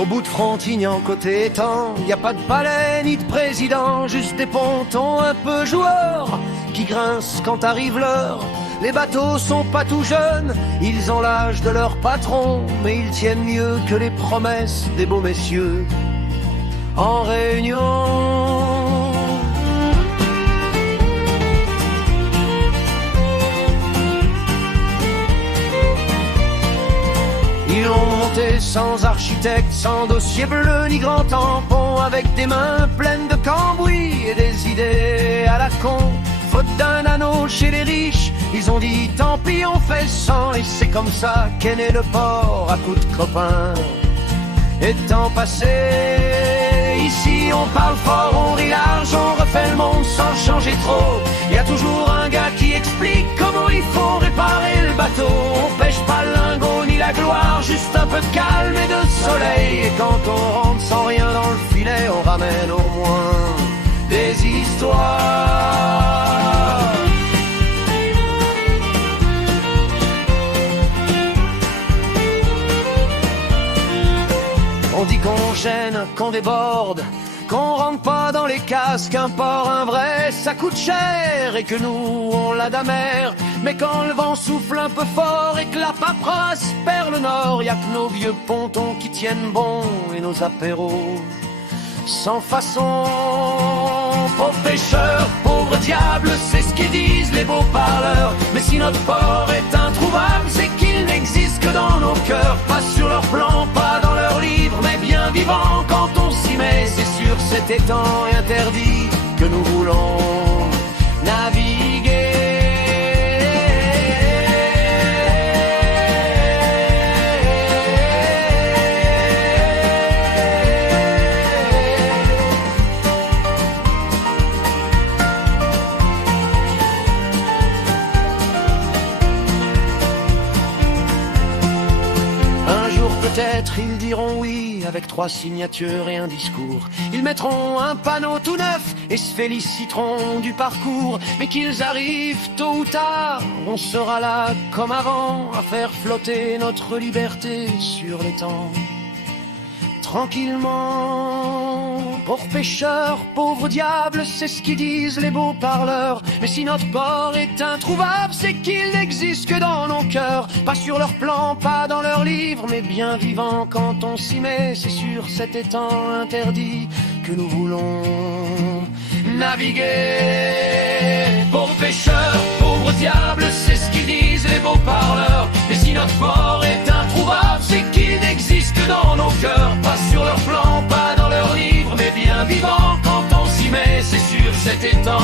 Au bout de Frontignan, côté étang, y a pas de palais ni de président, juste des pontons un peu joueurs qui grincent quand arrive l'heure. Les bateaux sont pas tout jeunes, ils ont l'âge de leur patron, mais ils tiennent mieux que les promesses des beaux messieurs en réunion. Ils l'ont monté sans architecte, sans dossier bleu ni grand tampon, avec des mains pleines de cambouis et des idées à la con. Faute d'un anneau chez les riches, ils ont dit tant pis on fait sans, et c'est comme ça qu'est né le port à coups de copains. Et temps passé, ici on parle fort, on rit large, on refait le monde sans changer trop. Y a toujours un gars qui explique comment il faut réparer le bateau. On pêche pas le lingot ni la gloire, juste un peu de calme et de soleil. Et quand on rentre sans rien dans le filet, on ramène au moins des histoires. On dit qu'on gêne, qu'on déborde, qu'on rentre pas dans les cases, qu'un port, un vrai, ça coûte cher et que nous, on l'a d'amère. Mais quand le vent souffle un peu fort et que la paperasse perd le nord, y a que nos vieux pontons qui tiennent bon et nos apéros sans façon. Pauvres pêcheurs, pauvres diables, c'est ce qu'ils disent les beaux parleurs. Mais si notre port est introuvable, c'est qu'il n'existe que dans nos cœurs. Pas sur leur plan, pas dans leur livre, mais bien vivant quand on s'y met. C'est sur cet étang interdit que nous voulons naviguer. Peut-être ils diront oui avec 3 signatures et un discours. Ils mettront un panneau tout neuf et se féliciteront du parcours. Mais qu'ils arrivent tôt ou tard, on sera là comme avant à faire flotter notre liberté sur les temps. Tranquillement, pauvres pêcheurs, pauvres diables, c'est ce qu'ils disent les beaux parleurs. Mais si notre port est introuvable, c'est qu'il n'existe que dans nos cœurs. Pas sur leur plan, pas dans leurs livres, mais bien vivant quand on s'y met. C'est sur cet étang interdit que nous voulons naviguer. Pauvres pêcheurs, pauvres diables, c'est ce qu'ils disent les beaux parleurs. Mais si notre port est introuvable, c'est qu'il n'existe que dans nos cœurs. Pas sur leur plan, pas dans leurs livres, mais bien vivant quand on s'y met. C'est sur cet étang